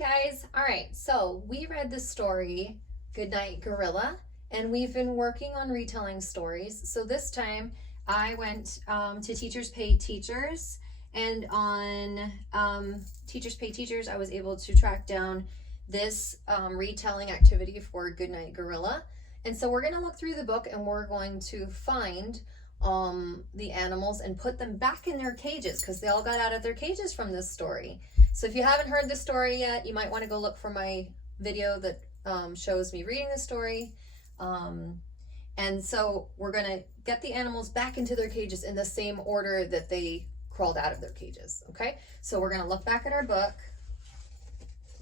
Guys, all right, so we read the story Goodnight Gorilla, and we've been working on retelling stories. So this time I went to Teachers Pay Teachers, and on Teachers Pay Teachers I was able to track down this retelling activity for Goodnight Gorilla. And so we're going to look through the book and we're going to find the animals and put them back in their cages because they all got out of their cages from this story. So if you haven't heard the story yet, you might want to go look for my video that shows me reading the story. And so we're going to get the animals back into their cages in the same order that they crawled out of their cages. Okay, so we're going to look back at our book.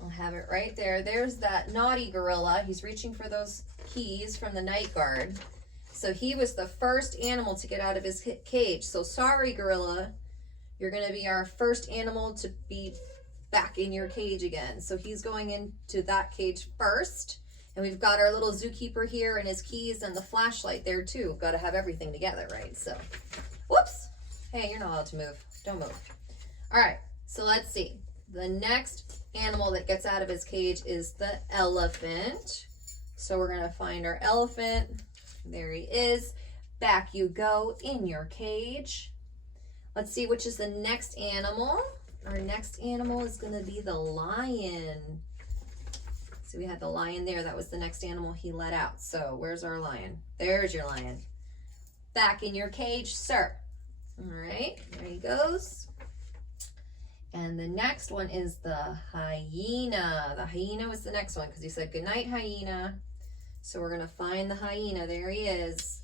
I'll have it right there. There's that naughty gorilla. He's reaching for those keys from the night guard. So he was the first animal to get out of his cage. So sorry, gorilla. You're going to be our first animal to be back in your cage again. So he's going into that cage first. And we've got our little zookeeper here and his keys and the flashlight there too. We've got to have everything together, right? So, whoops. Hey, you're not allowed to move. Don't move. All right, so let's see. The next animal that gets out of his cage is the elephant. So we're going to find our elephant. There he is. Back you go in your cage. Let's see which is the next animal. Our next animal is going to be the lion. So we had the lion there. That was the next animal he let out. So where's our lion? There's your lion. Back in your cage, sir. All right, there he goes. And the next one is the hyena. The hyena was the next one because he said, "Good night, hyena." So we're going to find the hyena. There he is.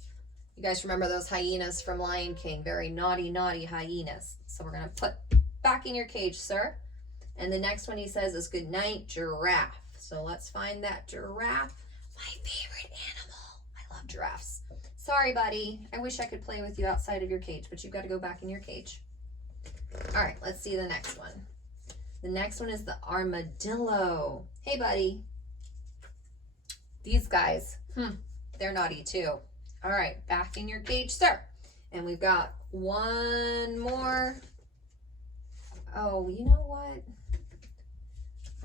You guys remember those hyenas from Lion King? Very naughty, naughty hyenas. So we're going to put back in your cage, sir. And the next one he says is "Good night, giraffe." So let's find that giraffe. My favorite animal. I love giraffes. Sorry, buddy. I wish I could play with you outside of your cage, but you've got to go back in your cage. All right, let's see the next one. The next one is the armadillo. Hey, buddy. These guys, they're naughty too. All right, back in your cage, sir. And we've got one more. Oh, you know what?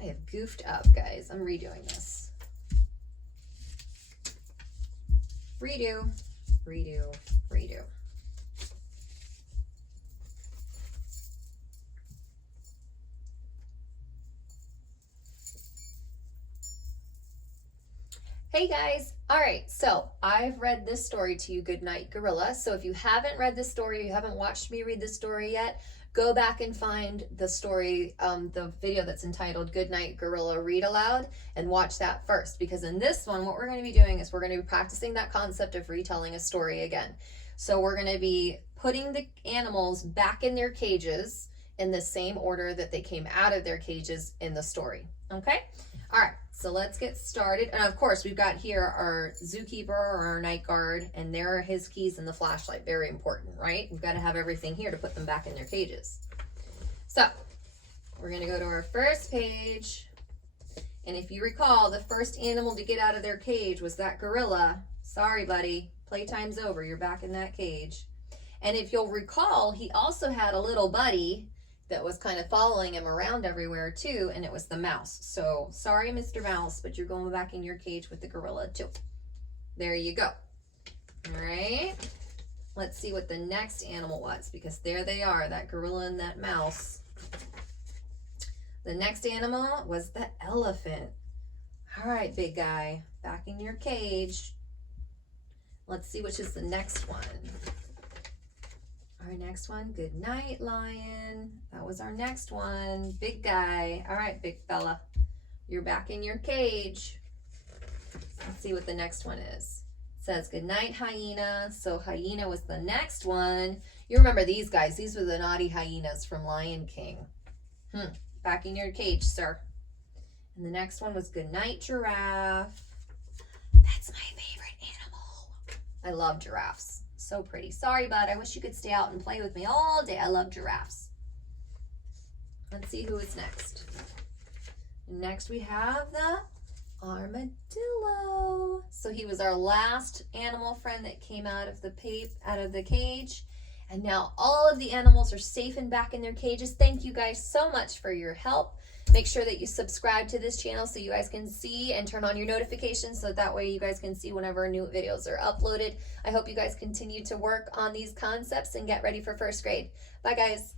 I have goofed up, guys. I'm redoing this. Redo, redo, redo. Hey guys, all right, so I've read this story to you, Goodnight Gorilla. So if you haven't read this story, you haven't watched me read this story yet, go back and find the story, the video that's entitled Goodnight Gorilla Read Aloud, and watch that first. Because in this one, what we're going to be doing is we're going to be practicing that concept of retelling a story again. So we're going to be putting the animals back in their cages in the same order that they came out of their cages in the story, okay? All right, so let's get started. And of course, we've got here our zookeeper or our night guard, and there are his keys and the flashlight. Very important, right? We've got to have everything here to put them back in their cages. So we're going to go to our first page. And if you recall, the first animal to get out of their cage was that gorilla. Sorry, buddy. Playtime's over. You're back in that cage. And if you'll recall, he also had a little buddy that was kind of following him around everywhere too, and it was the mouse. So sorry, Mr. Mouse, but you're going back in your cage with the gorilla too. There you go. All right, let's see what the next animal was, because there they are, that gorilla and that mouse. The next animal was the elephant. All right, big guy, back in your cage. Let's see which is the next one. Our next one, good night, lion. That was our next one, big guy. All right, big fella, you're back in your cage. Let's see what the next one is. It says good night, hyena. So hyena was the next one. You remember these guys. These were the naughty hyenas from Lion King. Back in your cage, sir. And the next one was good night, giraffe. That's my favorite animal. I love giraffes. So pretty. Sorry, bud. I wish you could stay out and play with me all day. I love giraffes. Let's see who is next. Next we have the armadillo. So he was our last animal friend that came out of the cage. And now all of the animals are safe and back in their cages. Thank you guys so much for your help. Make sure that you subscribe to this channel so you guys can see, and turn on your notifications so that way you guys can see whenever new videos are uploaded. I hope you guys continue to work on these concepts and get ready for first grade. Bye, guys.